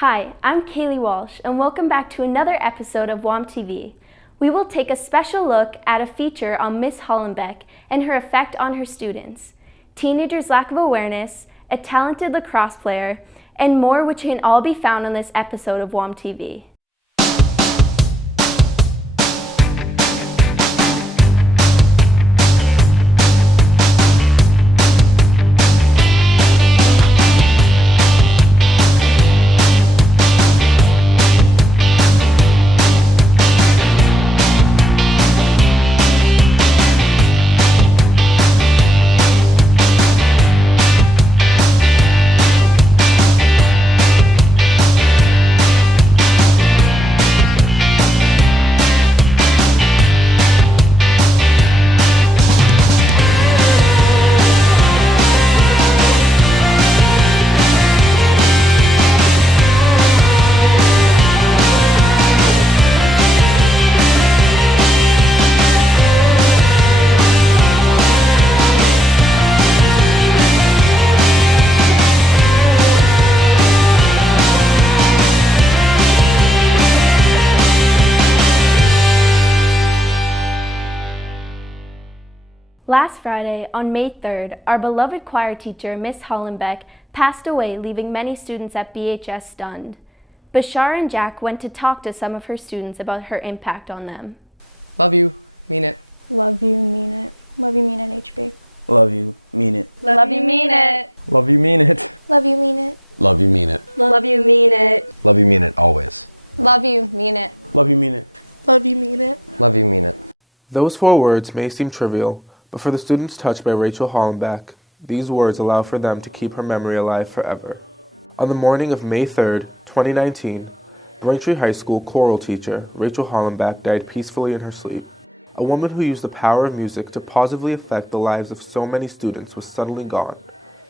Hi, I'm Kaylee Walsh, and welcome back to another episode of WampTV. We will take a special look at a feature on Miss Hollenbeck and her effect on her students, teenagers' lack of awareness, a talented lacrosse player, and more, which can all be found on this episode of WampTV. Last Friday, on May 3rd, our beloved choir teacher, Miss Hollenbeck, passed away, leaving many students at BHS stunned. Bashar and Jack went to talk to some of her students about her impact on them. Love you, mean it. Love you, mean it. Love you, mean it, HB. Love you, mean it. Love you, mean it. Love you, mean it. Love you, mean it. Love you, mean it. Love you, mean it. Love you, mean it always. Love you, mean it. Love you, mean it. Love you, mean it. Love you, mean it. Those 4 words may seem trivial, but for the students touched by Rachel Hollenbeck, these words allow for them to keep her memory alive forever. On the morning of May 3rd, 2019, Braintree High School choral teacher Rachel Hollenbeck died peacefully in her sleep. A woman who used the power of music to positively affect the lives of so many students was suddenly gone,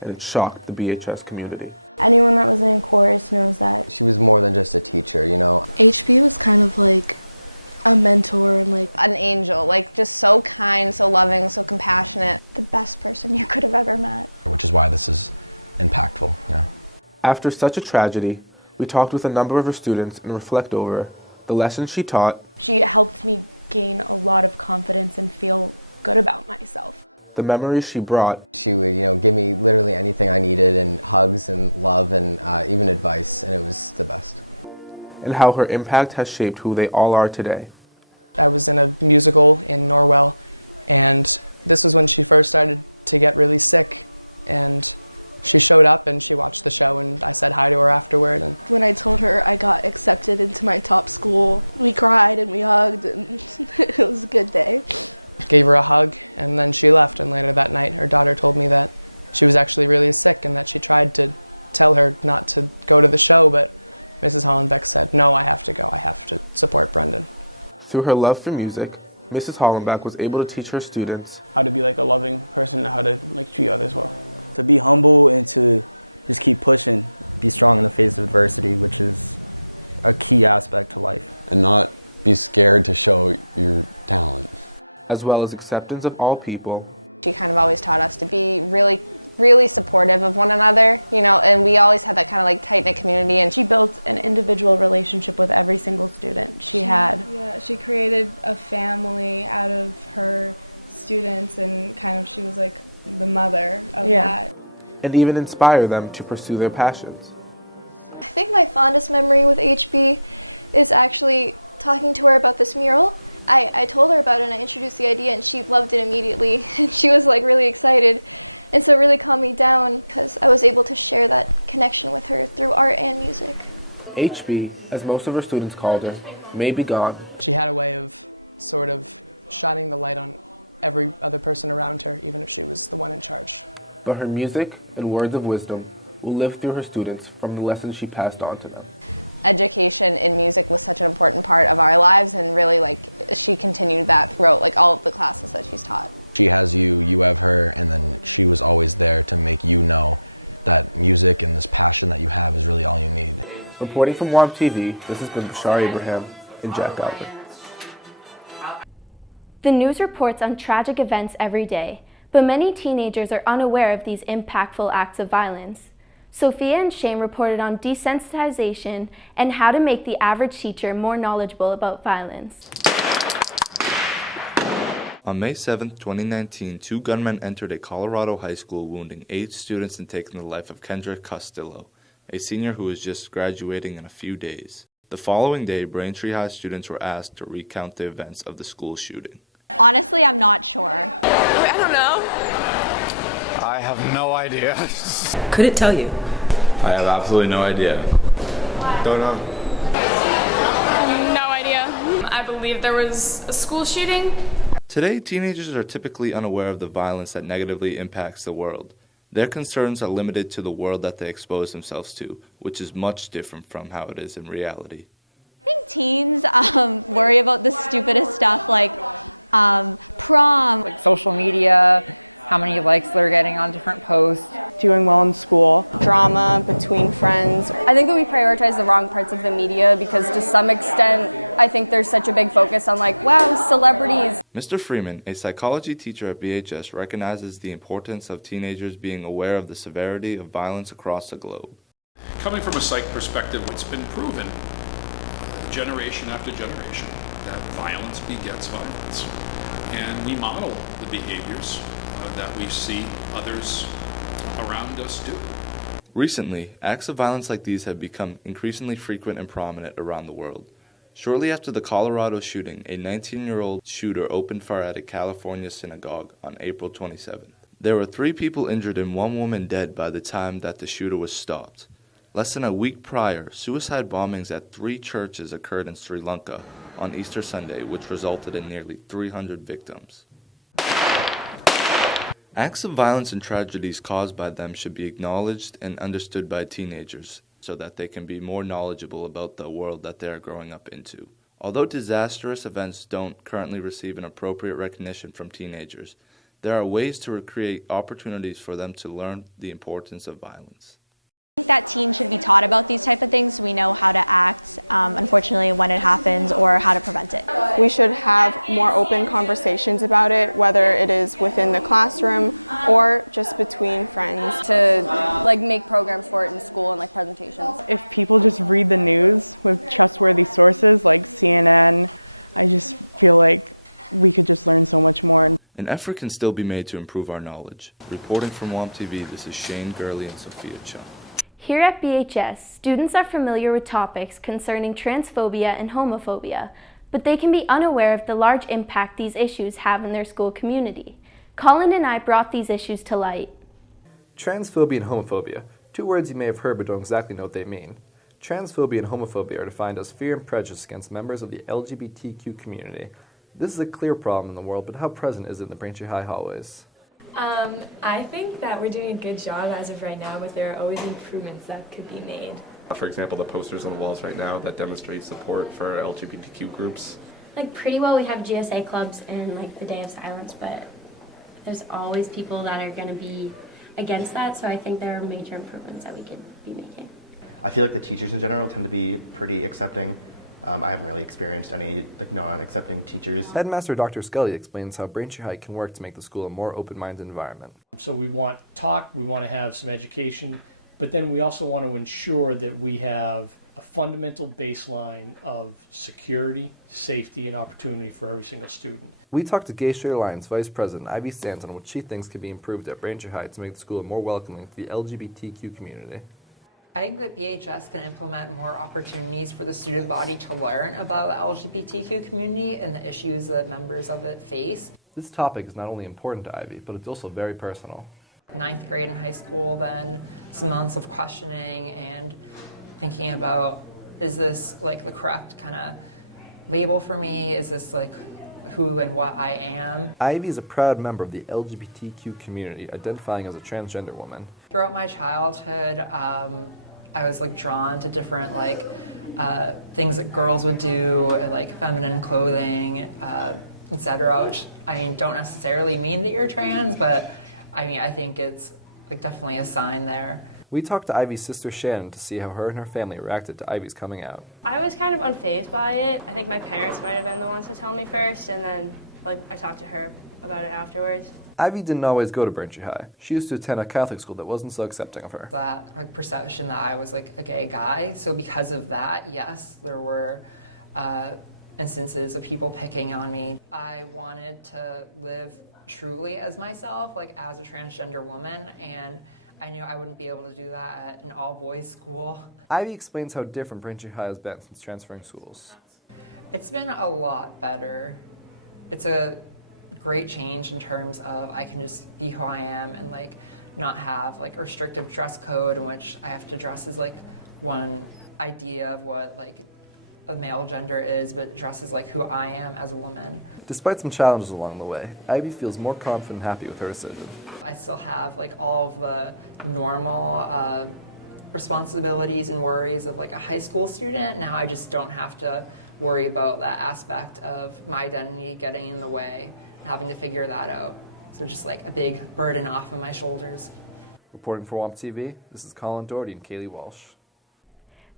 and it shocked the BHS community. Anyone that was in chorus knows that. She was more than just a teacher, you know. HB was kind of like a mentor and like an angel, like just so kind, so loving, so compassionate. The best person you could have ever met. Which is why this is impactful, you know. After such a tragedy, we talked with a number of her students and reflect over the lessons she taught. She helped me gain a lot of confidence and feel good about myself. The memories she brought. She would, give me literally anything I needed, and hugs and love and even advice, and it was the best. And how her impact has shaped who they all are today. I was in a musical in Norwell, and this was when she first started to get really sick, and she showed up and she watched the show, and I said hi to her afterward. And when I told her I got accepted into my top school, we cried and we hugged, and it was a good day. Gave her a hug, and then she left, and later that night her daughter told me that she was actually really sick and that she tried to tell her not to go to the show, but Mrs. Hollenbeck said, no, I have to go, I have to support Brendan. Through her love for music, Mrs. Hollenbeck was able to teach her students how to be like a loving person and how to treat others well. To be humble and to just keep pushing. Be strong in the face of adversity, which is a key aspect to life. And not be scared to show your talent. As well as acceptance of all people. She kind of always taught us to be really supportive of one another, and we always had that kind of tight-knit community. And she built an individual relationship with every single student she had. Yeah, she created a family out of her students, and kind of she was like the mother of that. And even inspire them to pursue their passions. I think my fondest memory with HB is actually talking to her about this mural. I told her about it and I introduced the idea, and she loved it immediately, and she was really excited. And so it really calmed me down because I was able to share that connection with her through art and music. HB, as most of her students called her, may be gone. She had a way of sort of shining the light on every other person around her, even if she was the one in charge. But her music and words of wisdom will live through her students from the lessons she passed on to them. Education in music was such an important part of our lives, and really she continued that throughout all of the classes that she's taught. She has you, you have her, and then she was always there to make you know that music and this passion that you have is really all you need. Reporting from WampTV, this has been Bashar Abraham and Jack Galvin. The news reports on tragic events every day, but many teenagers are unaware of these impactful acts of violence. Sophia and Shane reported on desensitization and how to make the average teacher more knowledgeable about violence. On May 7, 2019, 2 gunmen entered a Colorado high school, wounding 8 students and taking the life of Kendra Costello, a senior who was just graduating in a few days. The following day, Braintree High students were asked to recount the events of the school shooting. Honestly, I'm not sure. I don't know. I have no idea. Couldn't tell you. I have absolutely no idea. Don't know. No idea. I believe there was a school shooting. Today, teenagers are typically unaware of the violence that negatively impacts the world. Their concerns are limited to the world that they expose themselves to, which is much different from how it is in reality. I think teens worry about the stupidest stuff like prom. Like social media, how many likes they're getting on different posts. Doing well in school. Drama between friends. I think that we prioritize the wrong parts of the media because to some extent, I think there's such a big focus on like, wow, celebrities. Mr. Freeman, a psychology teacher at BHS, recognizes the importance of teenagers being aware of the severity of violence across the globe. Coming from a psych perspective, it's been proven generation after generation that violence begets violence. And we model the behaviors that we see others around us do. Recently, acts of violence like these have become increasingly frequent and prominent around the world. Shortly after the Colorado shooting, a 19-year-old shooter opened fire at a California synagogue on April 27th. There were 3 people injured and 1 woman dead by the time that the shooter was stopped. Less than a week prior, suicide bombings at 3 churches occurred in Sri Lanka on Easter Sunday, which resulted in nearly 300 victims. Acts of violence and tragedies caused by them should be acknowledged and understood by teenagers so that they can be more knowledgeable about the world that they are growing up into. Although disastrous events don't currently receive an appropriate recognition from teenagers, there are ways to create opportunities for them to learn the importance of violence. I think that teens should be taught about these type of things so we know how to act, unfortunately, when it happens or how to prevent it. We should have more open conversations about it, whether it is within the classroom or just between friends. To like make programs for it in school and like presentations. If people just read the news with trustworthy sources like CNN, I just feel like we could just learn so much more. An effort can still be made to improve our knowledge. Reporting from WampTV, this is Shane Gurley and Sophia Chung. Here at BHS, students are familiar with topics concerning transphobia and homophobia, but they can be unaware of the large impact these issues have in their school community. Colin and I brought these issues to light. Transphobia and homophobia, 2 words you may have heard but don't exactly know what they mean. Transphobia and homophobia are defined as fear and prejudice against members of the LGBTQ community. This is a clear problem in the world, but how present is it in the Braintree High hallways? I think that we're doing a good job as of right now, but there are always improvements that could be made. For example, the posters on the walls right now that demonstrate support for LGBTQ groups. Like pretty well we have GSA clubs and like the Day of Silence, but there's always people that are going to be against that, so I think there are major improvements that we could be making. I feel like the teachers in general tend to be pretty accepting. I haven't really experienced any non-accepting teachers. Headmaster Dr. Scully explains how Braintree High can work to make the school a more open-minded environment. So we want talk, we want to have some education, but then we also want to ensure that we have a fundamental baseline of security, safety, and opportunity for every single student. We talked to Gay Straight Alliance Vice President Ivy Stanton on what she thinks can be improved at Braintree High to make the school more welcoming to the LGBTQ community. I think that BHS can implement more opportunities for the student body to learn about the LGBTQ community and the issues that members of it face. This topic is not only important to Ivy, but it's also very personal. 9th grade in high school, then some months of questioning and thinking about, is this like the correct kind of label for me? Is this like who and what I am? Ivy is a proud member of the LGBTQ community, identifying as a transgender woman. Throughout my childhood, I was like drawn to different things that girls would do, like feminine clothing, etc. Which I mean don't necessarily mean that you're trans, but I mean I think it's like definitely a sign there. We talked to Ivy's sister Shannon to see how her and her family reacted to Ivy's coming out. I was kind of unfazed by it. I think my parents might have been the ones to tell me first, and then I talked to her about it afterwards. Ivy didn't always go to Braintree High. She used to attend a Catholic school that wasn't so accepting of her. That perception that I was a gay guy, so because of that, yes, there were instances of people picking on me. I wanted to live truly as myself, as a transgender woman, and I knew I wouldn't be able to do that at an all-boys school. Ivy explains how different Braintree High has been since transferring schools. It's been a lot better. It's a great change in terms of I can just be who I am and not have a restrictive dress code in which I have to dress as one idea of what a male gender is, but dress as who I am as a woman. Despite some challenges along the way, Ivy feels more confident and happy with her decision. I still have all of the normal responsibilities and worries of a high school student. Now I just don't have to worry about that aspect of my identity getting in the way, having to figure that out. So just a big burden off of my shoulders. Reporting for WampTV, this is Colin Doherty and Kaylee Walsh.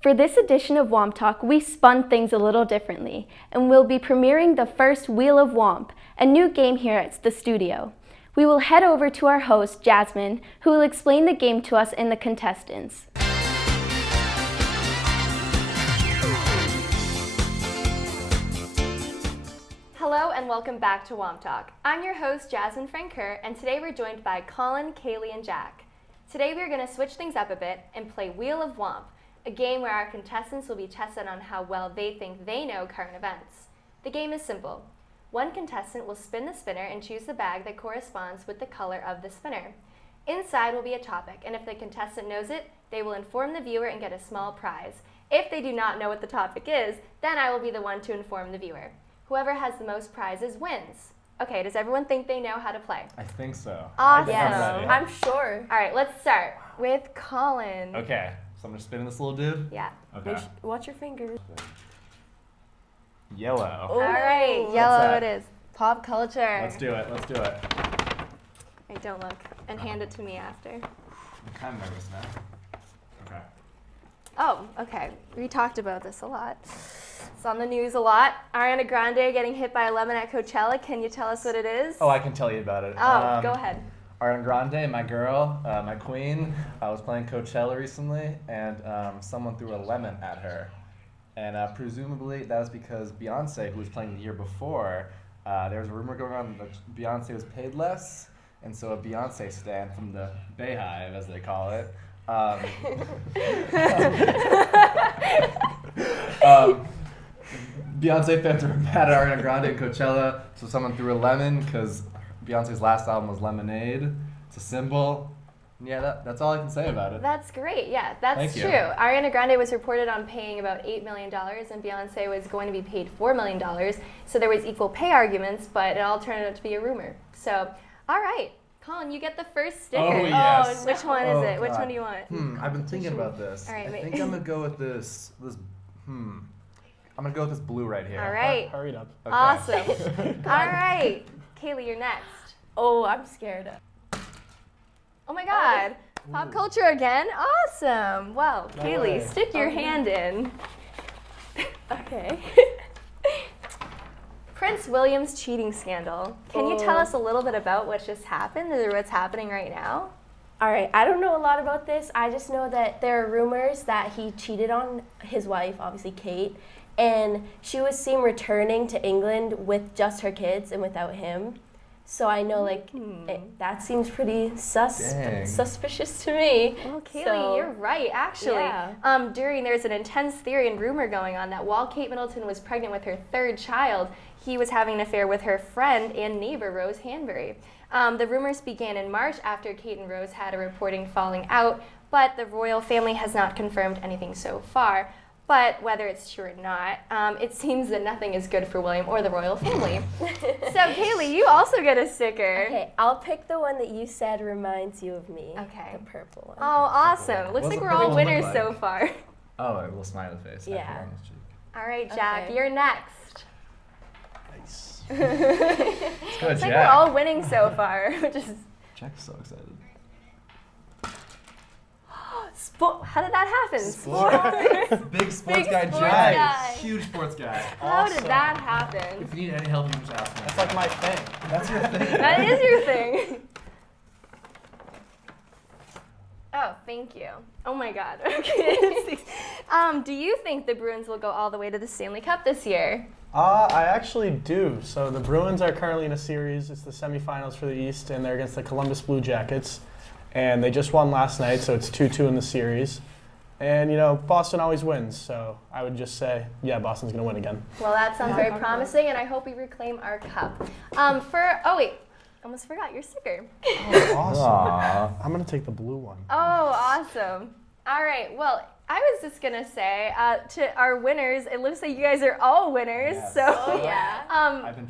For this edition of Womp Talk, we spun things a little differently, and we'll be premiering the first Wheel of Womp, a new game here at the studio. We will head over to our host, Jasmine, who will explain the game to us and the contestants. Hello and welcome back to Womp Talk. I'm your host, Jasmine Franker, and today we're joined by Colin, Kaylee, and Jack. Today we're going to switch things up a bit and play Wheel of Womp, a game where our contestants will be tested on how well they think they know current events. The game is simple. One contestant will spin the spinner and choose the bag that corresponds with the color of the spinner. Inside will be a topic, and if the contestant knows it, they will inform the viewer and get a small prize. If they do not know what the topic is, then I will be the one to inform the viewer. Whoever has the most prizes wins. Okay, does everyone think they know how to play? I think so. Awesome. I'm sure. All right, let's start with Colin. Okay, so I'm gonna spin this little dude. Yeah. Okay. Watch your fingers. Yellow. All right, yellow it is. Pop culture. Let's do it. Hey, don't look. And hand it to me after. I'm kind of nervous now. Okay. Oh, okay. We talked about this a lot. It's on the news a lot. Ariana Grande getting hit by a lemon at Coachella. Can you tell us what it is? Oh, I can tell you about it. Oh, go ahead. Ariana Grande, my girl, my queen, I was playing Coachella recently, and someone threw a lemon at her. And presumably that was because Beyonce, who was playing the year before, there was a rumor going on that Beyonce was paid less, and so a Beyonce stan from the Bayhive, as they call it, Beyonce fans were mad at Ariana Grande and Coachella, so someone threw a lemon because Beyonce's last album was Lemonade. It's a symbol. Yeah, that's all I can say about it. That's great. Yeah, that's true. Ariana Grande was reported on paying about $8 million, and Beyonce was going to be paid $4 million. So there was equal pay arguments, but it all turned out to be a rumor. So, all right. Colin, you get the first sticker. Oh, yes. Oh, which one is it? Which one do you want? I've been thinking about this. All right, I think I'm going to go with this. I'm going to go with this blue right here. All right. Hurry up. Okay. Awesome. All right. Kaylee, you're next. Oh, I'm scared. Oh my God. Pop culture again? Awesome. Well, No Kaylee, way. stick your hand in. Okay. Prince William's cheating scandal. Can you tell us a little bit about what just happened or what's happening right now? All right, I don't know a lot about this. I just know that there are rumors that he cheated on his wife, obviously Kate, and she was seen returning to England with just her kids and without him. So I know, that seems pretty suspicious to me. Well, Kaylee, So- you're right, actually. Yeah. There's an intense theory and rumor going on that while Kate Middleton was pregnant with her third child, he was having an affair with her friend and neighbor, Rose Hanbury. The rumors began in March after Kate and Rose had a reporting falling out, but the royal family has not confirmed anything so far. But whether it's true or not, it seems that nothing is good for William or the royal family. So, Kaylee, you also get a sticker. Okay, I'll pick the one that you said reminds you of me. Okay. The purple one. Oh, awesome. Looks like we're all winners so far. Oh, a little smiley face. Yeah. All right, Jack, Okay. you're next. Nice. It's Good, like Jack. we're all winning so far, which is... Jack's so excited. How did that happen? Big sports Big guy sports Jack. guy. Huge sports guy. How did that happen? If you need any help, you just ask me. That's like my thing. That's your thing. That is your thing. Oh, thank you. Oh my God. Okay. Do you think the Bruins will go all the way to the Stanley Cup this year? I actually do. So the Bruins are currently in a series. It's the semifinals for the East, and they're against the Columbus Blue Jackets. And they just won last night, so it's 2-2 in the series. And, Boston always wins, so I would just say, yeah, Boston's going to win again. Well, that sounds very promising, and I hope we reclaim our cup. Almost forgot your sticker. Oh, awesome. I'm going to take the blue one. Oh, awesome. All right, well, I was just going to say to our winners, it looks like you guys are all winners. Yes. So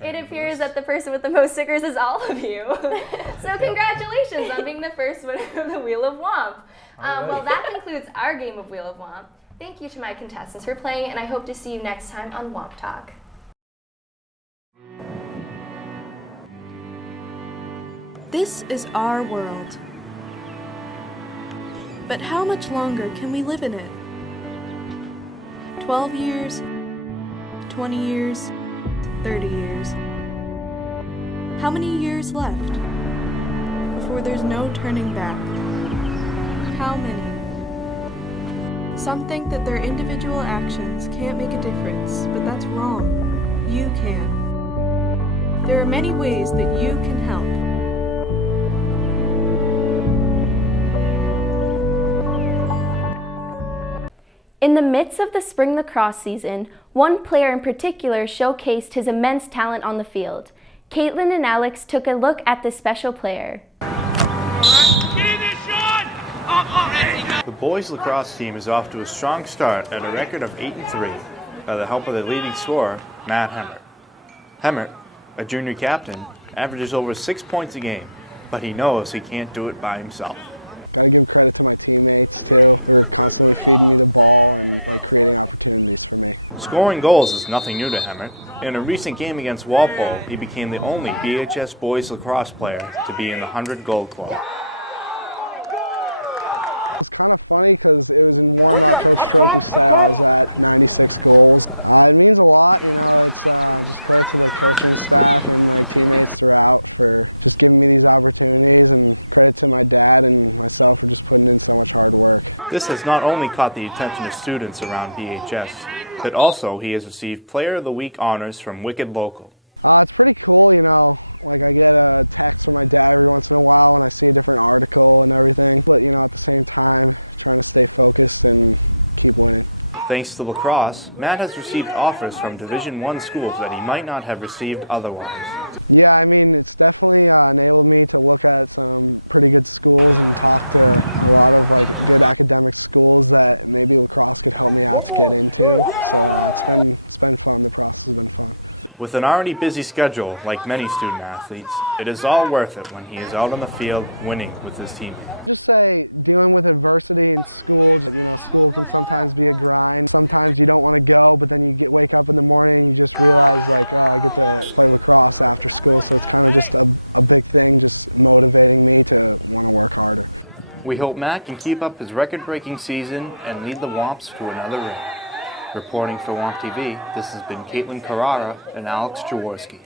it appears that the person with the most stickers is all of you. So congratulations on being the first winner of the Wheel of Womp. Well, that concludes our game of Wheel of Womp. Thank you to my contestants for playing, and I hope to see you next time on Womp Talk. This is our world. But how much longer can we live in it? 12 years, 20 years, 30 years. How many years left before there's no turning back? How many? Some think that their individual actions can't make a difference, but that's wrong. You can. There are many ways that you can help. In the midst of the spring lacrosse season, one player in particular showcased his immense talent on the field. Caitlin and Alex took a look at this special player. The boys lacrosse team is off to a strong start at a record of 8-3 by the help of their leading scorer, Matt Hemmert. Hemmert, a junior captain, averages over 6 points a game, but he knows he can't do it by himself. Gotta give credit to my teammates too. They're constantly feeding me the ball and creating opportunities for me. Scoring goals is nothing new to Hemmert. In a recent game against Walpole, he became the only BHS boys lacrosse player to be in the 100-goal club. It was kind of funny because it was in warm-up. Coach Trokey said I was at 96 goals. It means a lot, it's just credit to the coaching staff and my teammates throughout for just giving me these opportunities, and credit to my dad and myself for just putting in so much hard work. This has not only caught the attention of students around BHS, but also he has received Player of the Week honors from Wicked Local. It's pretty cool, I get a text from my dad every once in a while when I see a different article and everything. But, at the same time, trying to stay focused and keep winning. Thanks to lacrosse, Matt has received offers from Division I schools that he might not have received otherwise. Yeah, it's definitely enabled me to look at some pretty good schools and talk to a lot of good academic schools that maybe lacrosse could help me out to get into. So it's been fun. The process has been fun. With an already busy schedule, like many student athletes, it is all worth it when he is out on the field winning with his teammates. Just say dealing with adversity in school, school can sometimes be a grind. Sometimes you don't want to go, but then you wake up in the morning and you just realize I get to play lacrosse after school. So it's kind of just a big thing, just motivating me to want to work harder. We hope Matt can keep up his record-breaking season and lead the Womps to another ring. Reporting for WampTV, this has been Caitlin Carrara and Alex Jaworski.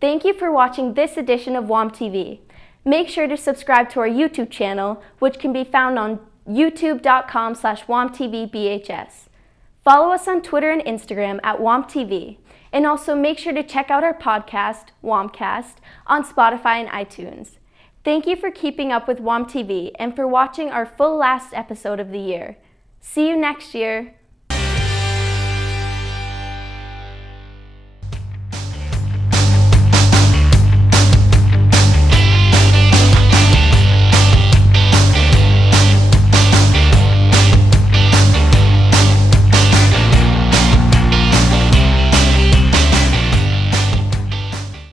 Thank you for watching this edition of WampTV. Make sure to subscribe to our YouTube channel, which can be found on youtube.com/WampTVBHS. Follow us on Twitter and Instagram at WampTV. And also make sure to check out our podcast, WampCast, on Spotify and iTunes. Thank you for keeping up with WampTV and for watching our full last episode of the year. See you next year.